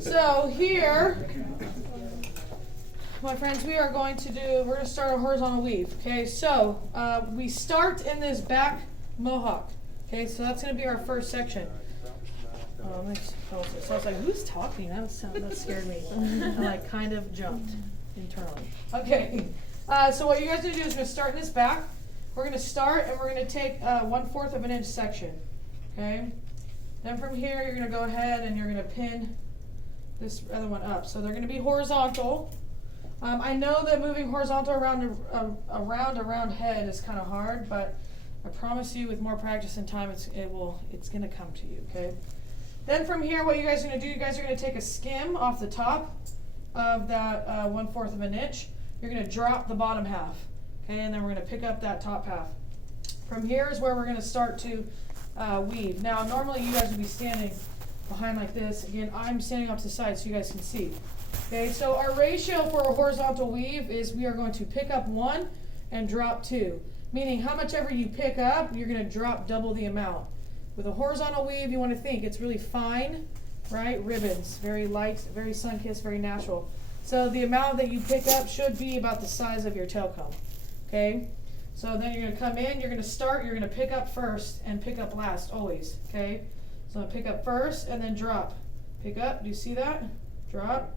So here, my friends, we're going to start a horizontal weave. Okay, so we start in this back mohawk. Okay, so that's going to be our first section. So I was like, who's talking? That scared me. I like kind of jumped internally. Okay, so what you guys are going to do is we're going to start in this back. We're going to start and we're going to take 1/4 of an inch section. Okay, then from here you're going to go ahead and you're going to pin this other one up. So they're going to be horizontal. I know that moving horizontal around head is kind of hard, but I promise you with more practice and time it's going to come to you. Okay. Then from here, what you guys are going to do, you guys are going to take a skim off the top of that 1/4 of an inch. You're going to drop the bottom half, okay, and then we're going to pick up that top half. From here is where we're going to start to weave. Now, normally you guys would be standing behind like this. Again, I'm standing up to the side so you guys can see. Okay, so our ratio for a horizontal weave is we are going to pick up 1 and drop 2, meaning how much ever you pick up, you're going to drop double the amount. With a horizontal weave, you want to think it's really fine, right? Ribbons, very light, very sun-kissed, very natural. So the amount that you pick up should be about the size of your tail comb, okay? So then you're going to come in, you're going to start, you're going to pick up first and pick up last, always, okay? So pick up first and then drop. Pick up, do you see that? Drop.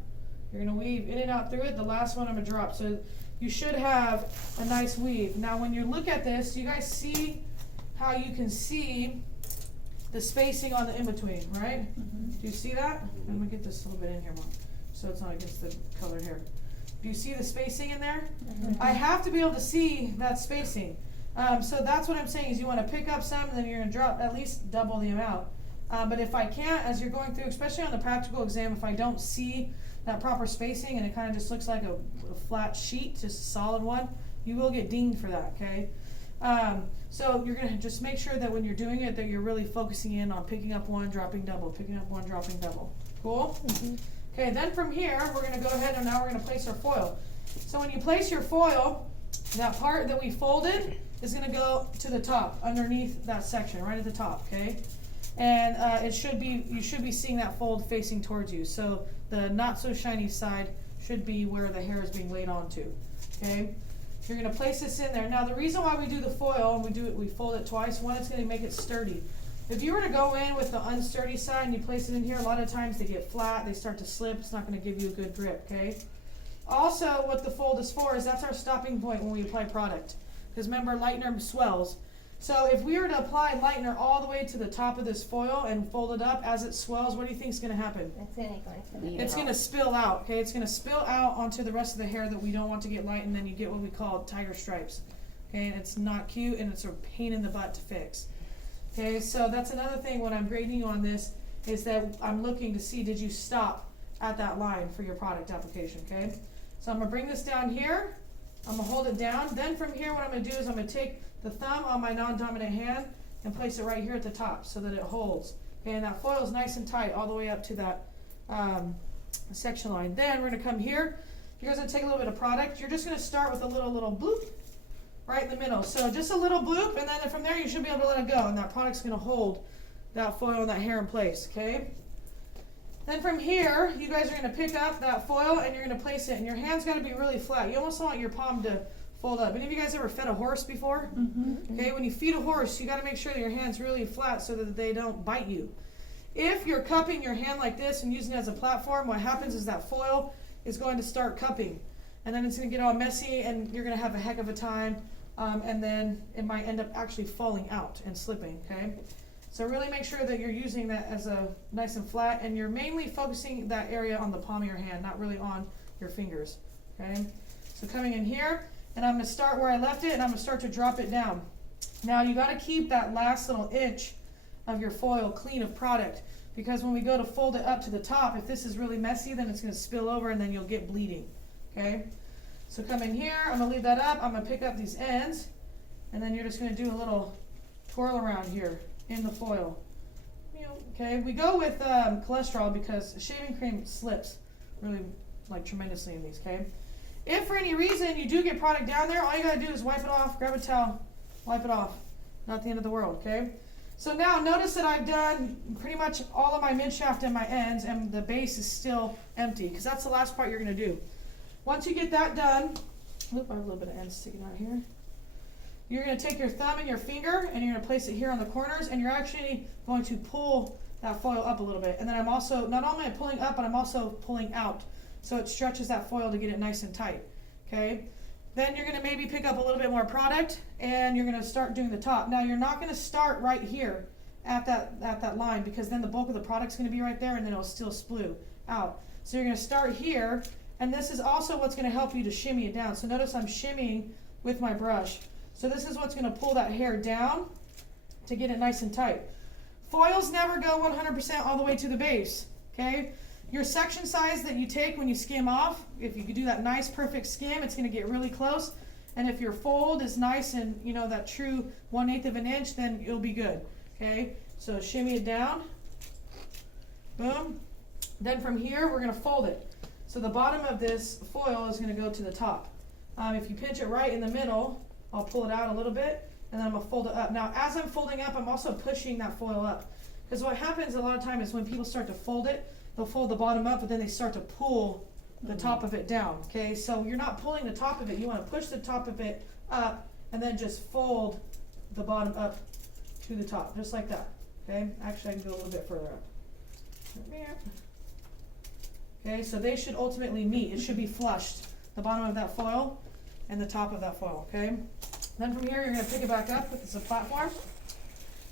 You're going to weave in and out through it. The last one I'm going to drop. So you should have a nice weave. Now when you look at this, you guys see how you can see the spacing on the in-between, right? Mm-hmm. Do you see that? Let me get this a little bit in here, Mom, so it's not against the colored hair. Do you see the spacing in there? Mm-hmm. I have to be able to see that spacing. So that's what I'm saying is you want to pick up some and then you're going to drop at least double the amount. But if I can't, as you're going through, especially on the practical exam, if I don't see that proper spacing and it kind of just looks like a flat sheet, just a solid one, you will get dinged for that, okay? So you're going to just make sure that when you're doing it that you're really focusing in on picking up 1, dropping double, picking up 1, dropping double. Cool? Mm-hmm. Okay, then from here, we're going to go ahead and now we're going to place our foil. So when you place your foil, that part that we folded is going to go to the top, underneath that section, right at the top, okay? And you should be seeing that fold facing towards you. So the not so shiny side should be where the hair is being laid onto, okay? You're going to place this in there. Now the reason why we do the foil and we fold it twice, one, it's going to make it sturdy. If you were to go in with the unsturdy side and you place it in here, a lot of times they get flat, they start to slip, it's not going to give you a good grip, okay? Also, what the fold is for is that's our stopping point when we apply product. Because remember, lightener swells. So if we were to apply lightener all the way to the top of this foil and fold it up as it swells, what do you think is going to happen? It's going to spill out, okay? It's going to spill out onto the rest of the hair that we don't want to get light, and then you get what we call tiger stripes. Okay, and it's not cute, and it's a pain in the butt to fix. Okay, so that's another thing when I'm grading you on this is that I'm looking to see, did you stop at that line for your product application, okay? So I'm going to bring this down here. I'm going to hold it down. Then from here, what I'm going to do is I'm going to take the thumb on my non-dominant hand and place it right here at the top so that it holds. Okay, and that foil is nice and tight all the way up to that section line. Then we're going to come here. You guys are going to take a little bit of product. You're just going to start with a little bloop right in the middle. So just a little bloop, and then from there you should be able to let it go, and that product's going to hold that foil and that hair in place, okay? Then from here, you guys are going to pick up that foil and you're going to place it, and your hand's got to be really flat. You almost want your palm to fold up. Any of you guys ever fed a horse before? Mm-hmm. Okay, when you feed a horse, you got to make sure that your hand's really flat so that they don't bite you. If you're cupping your hand like this and using it as a platform, what happens is that foil is going to start cupping, and then it's going to get all messy, and you're going to have a heck of a time, and then it might end up actually falling out and slipping, okay? So really make sure that you're using that as a nice and flat, and you're mainly focusing that area on the palm of your hand, not really on your fingers, okay? So coming in here, and I'm going to start where I left it, and I'm going to start to drop it down. Now you got to keep that last little inch of your foil clean of product, because when we go to fold it up to the top, if this is really messy, then it's going to spill over and then you'll get bleeding, okay? So come in here, I'm going to leave that up, I'm going to pick up these ends, and then you're just going to do a little twirl around here in the foil. Okay, we go with cholesterol because shaving cream slips really like tremendously in these, okay? If for any reason you do get product down there, all you gotta do is wipe it off, grab a towel, wipe it off. Not the end of the world, okay? So now notice that I've done pretty much all of my mid shaft and my ends, and the base is still empty, because that's the last part you're gonna do. Once you get that done, look, I have a little bit of end sticking out here. You're gonna take your thumb and your finger, and you're gonna place it here on the corners, and you're actually going to pull that foil up a little bit. And then I'm also, not only am I pulling up, but I'm also pulling out. So it stretches that foil to get it nice and tight, okay? Then you're gonna maybe pick up a little bit more product, and you're gonna start doing the top. Now you're not gonna start right here at that line, because then the bulk of the product's gonna be right there, and then it'll still splue out. So you're gonna start here, and this is also what's gonna help you to shimmy it down. So notice I'm shimmying with my brush. So this is what's gonna pull that hair down to get it nice and tight. Foils never go 100% all the way to the base, okay? Your section size that you take when you skim off, if you could do that nice perfect skim, it's gonna get really close. And if your fold is nice and you know that true 1/8 of an inch, then you'll be good, okay? So shimmy it down, boom. Then from here, we're gonna fold it. So the bottom of this foil is gonna go to the top. If you pinch it right in the middle, I'll pull it out a little bit, and then I'm gonna fold it up. Now, as I'm folding up, I'm also pushing that foil up. Because what happens a lot of times is when people start to fold it, they'll fold the bottom up, but then they start to pull the top of it down, okay? So you're not pulling the top of it, you wanna push the top of it up, and then just fold the bottom up to the top, just like that, okay? Actually, I can go a little bit further up. Okay, so they should ultimately meet. It should be flushed, the bottom of that foil and the top of that foil, okay? Then from here, you're gonna pick it back up with this platform.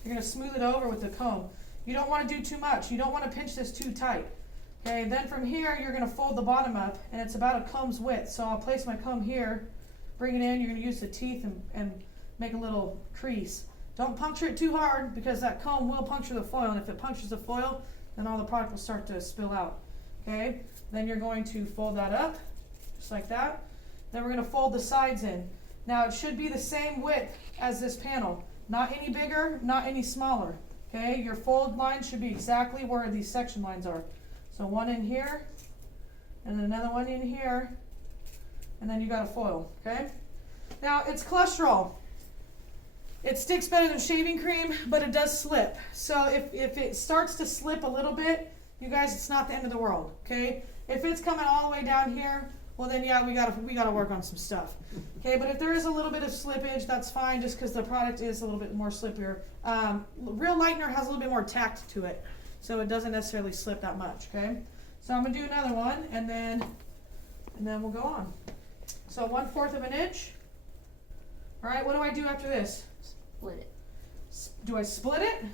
You're gonna smooth it over with the comb. You don't wanna do too much. You don't wanna pinch this too tight. Okay, then from here, you're gonna fold the bottom up, and it's about a comb's width. So I'll place my comb here, bring it in, you're gonna use the teeth and make a little crease. Don't puncture it too hard, because that comb will puncture the foil, and if it punctures the foil, then all the product will start to spill out. Okay, then you're going to fold that up, just like that. Then we're gonna fold the sides in. Now it should be the same width as this panel, not any bigger, not any smaller. Okay, your fold line should be exactly where these section lines are. So one in here, and then another one in here, and then you got a foil, okay? Now it's cholesterol. It sticks better than shaving cream, but it does slip. So if it starts to slip a little bit, you guys, it's not the end of the world, okay? If it's coming all the way down here, well then yeah, we gotta work on some stuff. Okay, but if there is a little bit of slippage, that's fine, just because the product is a little bit more slippier. Real lightener has a little bit more tact to it, so it doesn't necessarily slip that much, okay? So I'm gonna do another one, and then we'll go on. So 1/4 of an inch. All right, what do I do after this? Split it. Do I split it?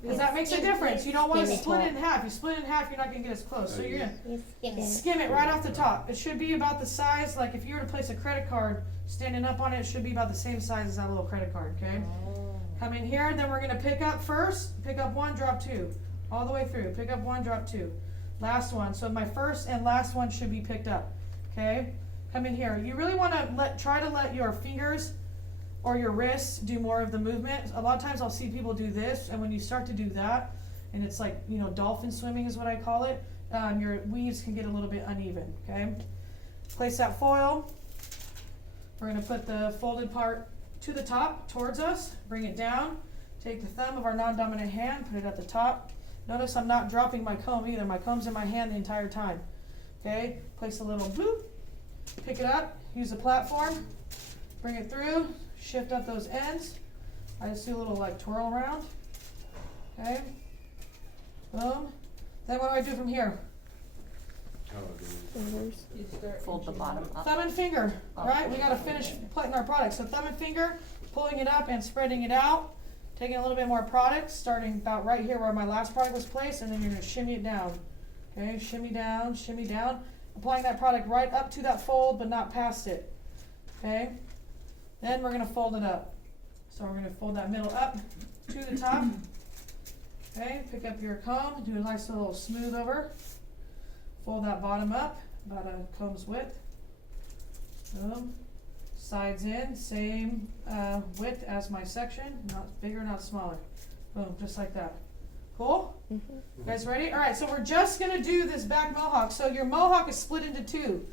Because that makes a difference. You don't want to Skim it split it off. in half. You split it in half, you're not gonna get as close. So you're gonna You skim it. skim it right off the top. It should be about the size, like if you were to place a credit card, standing up on it, it should be about the same size as that little credit card, okay? Come in here, then we're gonna pick up first, pick up one, drop two, all the way through. Pick up one, drop two. Last one. So my first and last one should be picked up, okay? Come in here. You really wanna try to let your fingers or your wrists do more of the movement. A lot of times I'll see people do this, and when you start to do that, and it's like, you know, dolphin swimming is what I call it, your weaves can get a little bit uneven, okay? Place that foil. We're gonna put the folded part to the top, towards us, bring it down, take the thumb of our non-dominant hand, put it at the top. Notice I'm not dropping my comb either. My comb's in my hand the entire time, okay? Place a little bloop, pick it up, use the platform, bring it through, shift up those ends. I just do a little like twirl around, okay? Boom. Then what do I do from here? Fingers. Fold the bottom up. Thumb and finger, Oh. right? We gotta finish plating our product. So thumb and finger, pulling it up and spreading it out, taking a little bit more product, starting about right here where my last product was placed, and then you're gonna shimmy it down. Okay, shimmy down, applying that product right up to that fold, but not past it. Okay? Then we're gonna fold it up. So we're gonna fold that middle up to the top. Okay, pick up your comb, do a nice little smooth over. Fold that bottom up, about a comb's width. Boom. Sides in, same width as my section, not bigger, not smaller. Boom, just like that. Cool? You guys ready? Alright, so we're just gonna do this back mohawk. So your mohawk is split into two.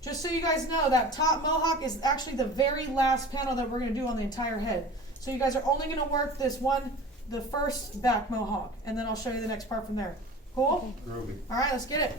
Just so you guys know, that top mohawk is actually the very last panel that we're gonna do on the entire head. So you guys are only gonna work this one the first back mohawk, and then I'll show you the next part from there. Cool? Groovy. Alright, let's get it.